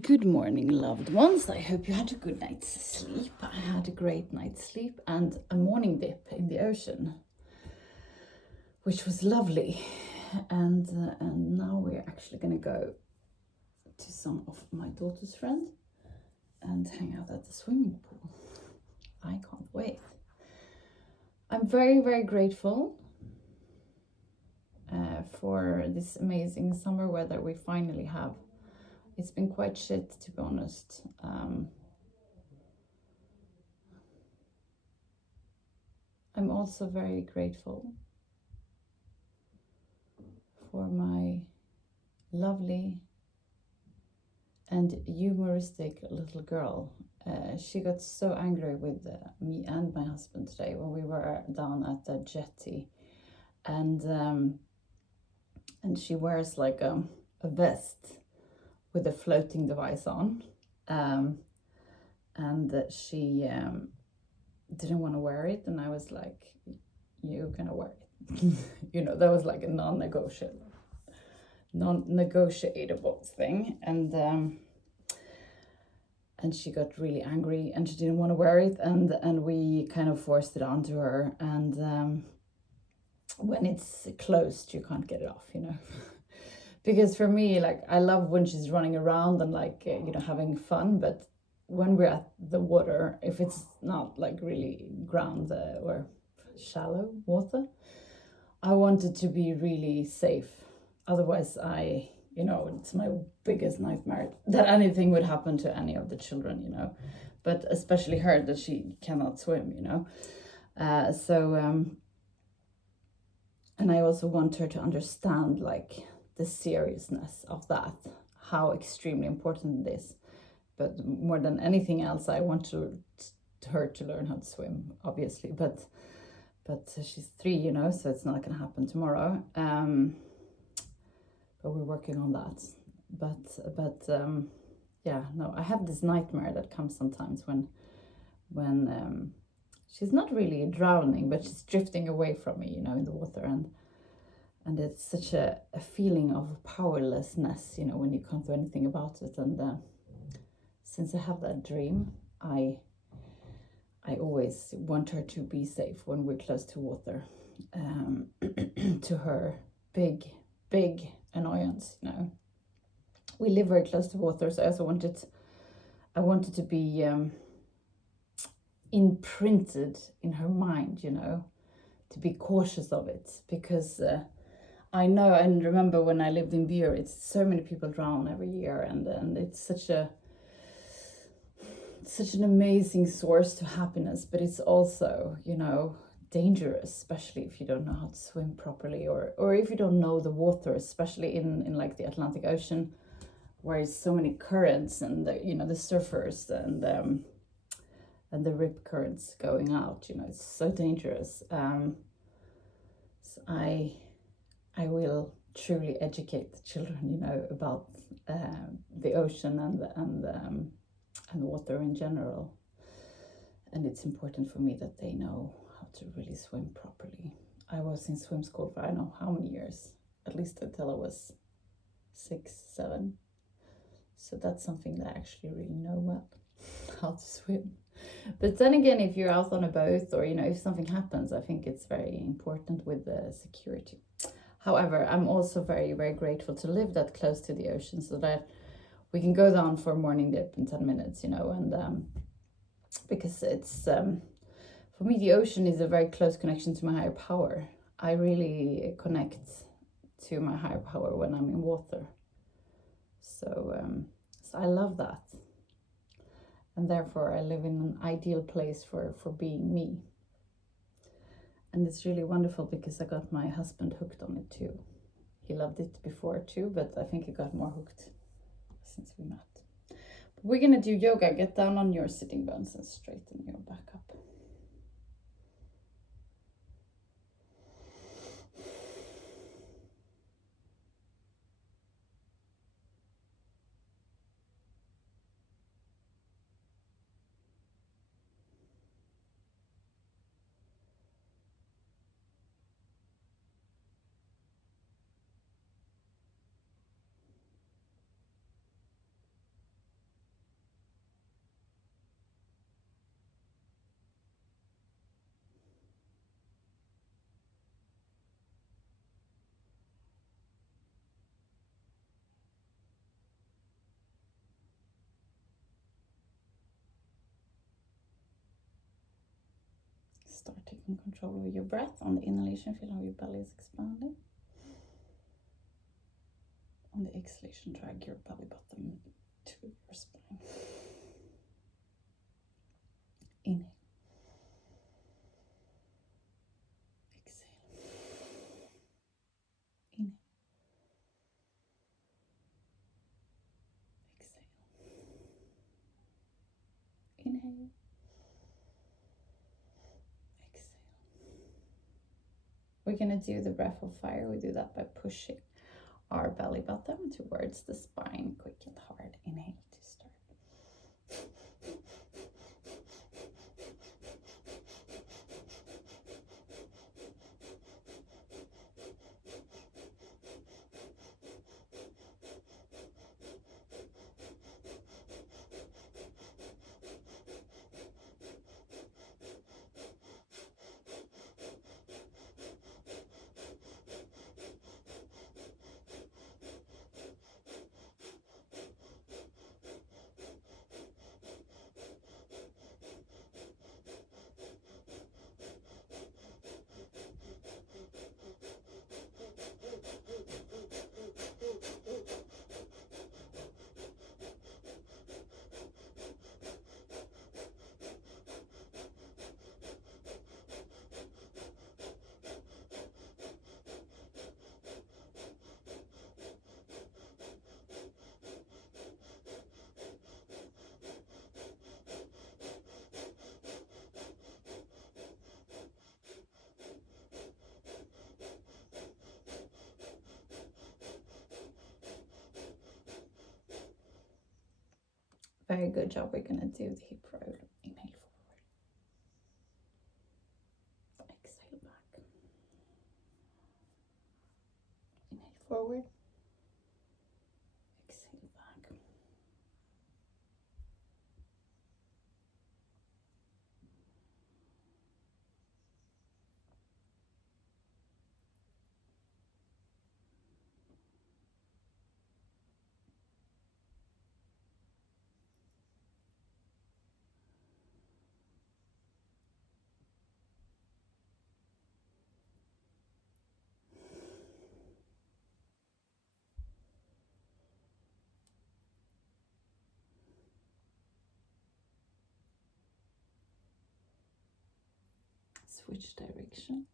Good morning, loved ones. I hope you had a good night's sleep. I had a great night's sleep and a morning dip in the ocean, which was lovely. And now we're actually going to go to some of my daughter's friends and hang out at the swimming pool. I can't wait. I'm very, very grateful for this amazing summer weather we finally have. It's been quite shit, to be honest. I'm also very grateful for my lovely and humoristic little girl. She got so angry with me and my husband today when we were down at the jetty, and she wears like a vest with a floating device on, and she didn't want to wear it, and I was like, "You're gonna wear it." That was like a non-negotiable thing, and she got really angry and she didn't want to wear it, and we kind of forced it onto her, and when it's closed you can't get it off, because for me, like, I love when she's running around and like having fun, but when we're at the water, if it's not like really ground or shallow water, I want it to be really safe. Otherwise, it's my biggest nightmare that anything would happen to any of the children, but especially her, that she cannot swim. And I also want her to understand like the seriousness of that, how extremely important it is. But more than anything else, I want her to learn how to swim, obviously. But she's 3, so it's not going to happen tomorrow. But we're working on that. But yeah, no, I have this nightmare that comes sometimes when she's not really drowning, but she's drifting away from me, in the water, and it's such a feeling of powerlessness, when you can't do anything about it. And since I have that dream, I always want her to be safe when we're close to water, to her big annoyance. We live very close to water, so I wanted to be imprinted in her mind, to be cautious of it, because I know and remember when I lived in Biarritz, so many people drown every year, and it's such an amazing source to happiness, but it's also, dangerous, especially if you don't know how to swim properly, or if you don't know the water, especially in like the Atlantic Ocean, where it's so many currents, and the surfers and the rip currents going out, it's so dangerous. So I will truly educate the children, about the ocean and water in general. And it's important for me that they know how to really swim properly. I was in swim school for I don't know how many years, at least until I was 6, 7. So that's something that I actually really know well, how to swim. But then again, if you're out on a boat, or if something happens, I think it's very important with the security. However, I'm also very, very grateful to live that close to the ocean, so that we can go down for a morning dip in 10 minutes, and because it's, for me, the ocean is a very close connection to my higher power. I really connect to my higher power when I'm in water. So I love that. And therefore I live in an ideal place for being me. And it's really wonderful because I got my husband hooked on it too. He loved it before too, but I think he got more hooked since we met. But we're gonna do yoga. Get down on your sitting bones and straighten your back up. start taking control of your breath. On the inhalation, feel how your belly is expanding. On the exhalation, drag your belly button to your spine. Inhale. Exhale. Inhale. Exhale. Inhale. Exhale. We're going to do the breath of fire. We do that by pushing our belly button towards the spine, quick and hard. Inhale to start. Very good job. We're going to do the hip roll. Inhale forward. Exhale back. Inhale forward. Exhale back. Switch direction.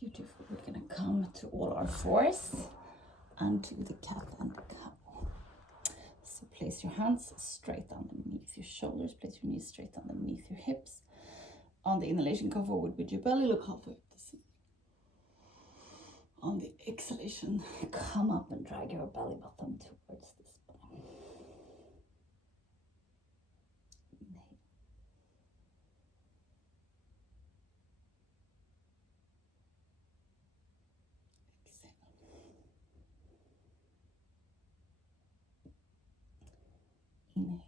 Beautiful. We're going to come to all our fours and do the cat and cow. So place your hands straight underneath your shoulders. Place your knees straight underneath your hips. On the inhalation, come forward with your belly. Look halfway up the seat. On the exhalation, come up and drag your belly button towards the spine. Inhale. Exhale. Inhale.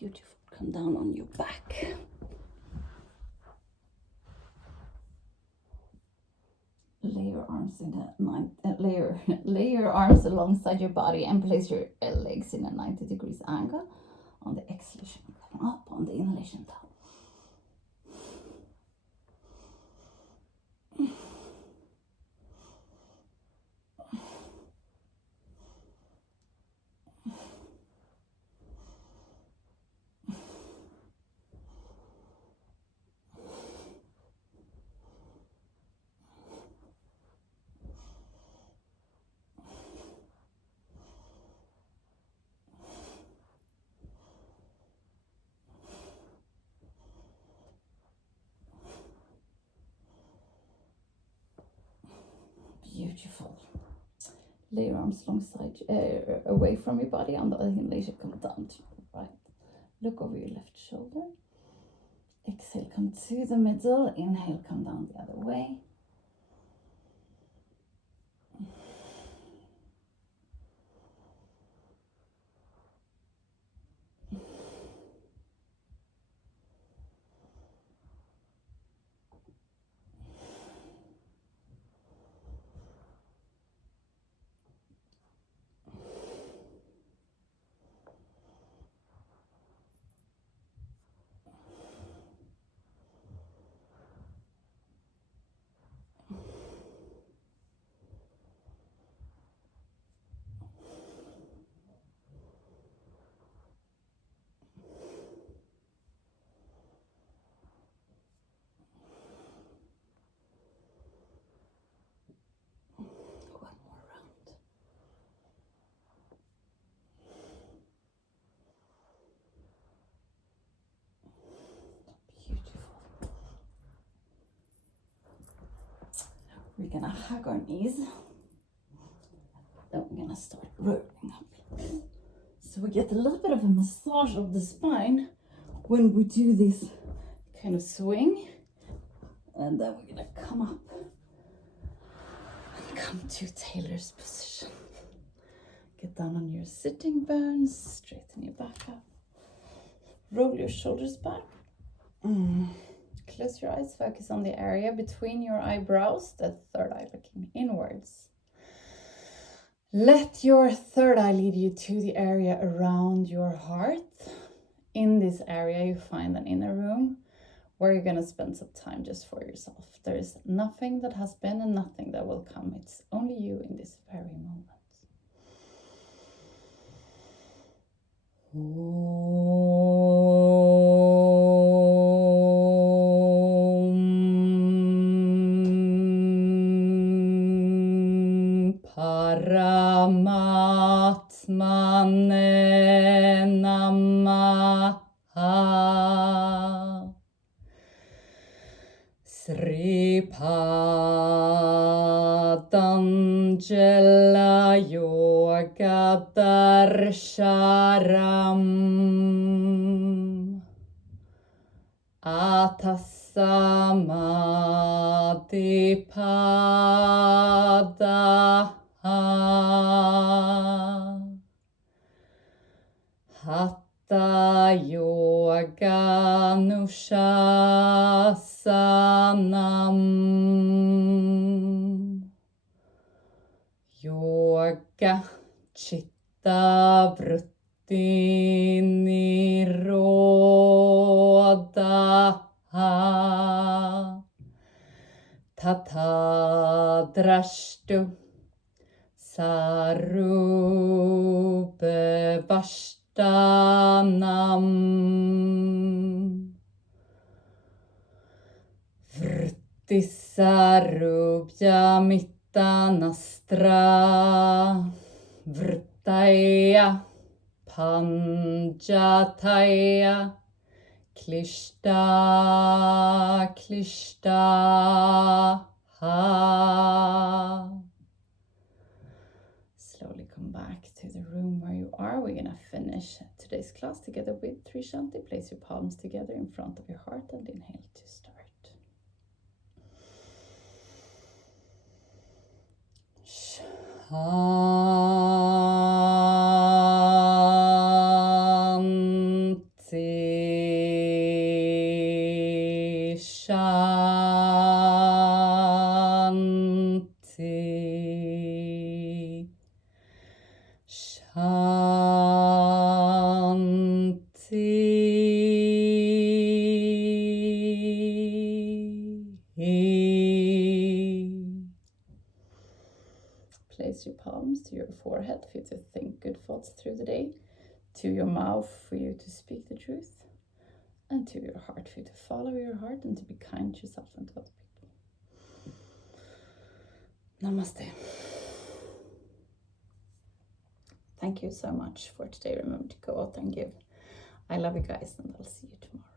Beautiful. Come down on your back. Lay your arms in a lay your arms alongside your body and place your legs in a 90 degrees angle. On the exhalation, come up. On the inhalation, down. Beautiful. Lay your arms alongside, away from your body. On the inhalation, come down to your right. Look over your left shoulder. Exhale, come to the middle. Inhale, come down the other way. We're gonna hug our knees. Then we're gonna start rolling up. So we get a little bit of a massage of the spine when we do this kind of swing. And then we're gonna come up and come to Taylor's position. Get down on your sitting bones, straighten your back up. Roll your shoulders back. Close your eyes, focus on the area between your eyebrows, the third eye looking inwards. Let your third eye lead you to the area around your heart. In this area, you find an inner room where you're going to spend some time just for yourself. There is nothing that has been and nothing that will come. It's only you in this very moment. Paramatmane Namaha. Sripatanjala Yoga Darsharam Atasamadipada Hatha Yoga Nushasanam Yoga Chitta Vritti Nirodha Tata Drashtu Sarupe Vashtanam Vrittisarubhya Mittanastra Vrittaya Panjataya Klishta Klishta Ha. Slowly come back to the room where you are. We're going to finish today's class together with Trishanti. Place your palms together in front of your heart and inhale to start. Shanti, place your palms to your forehead for you to think good thoughts through the day, to your mouth for you to speak the truth, and to your heart for you to follow your heart and to be kind to yourself and to other people. Namaste. Thank you so much for today. Remember to go out and give. I love you guys, and I'll see you tomorrow.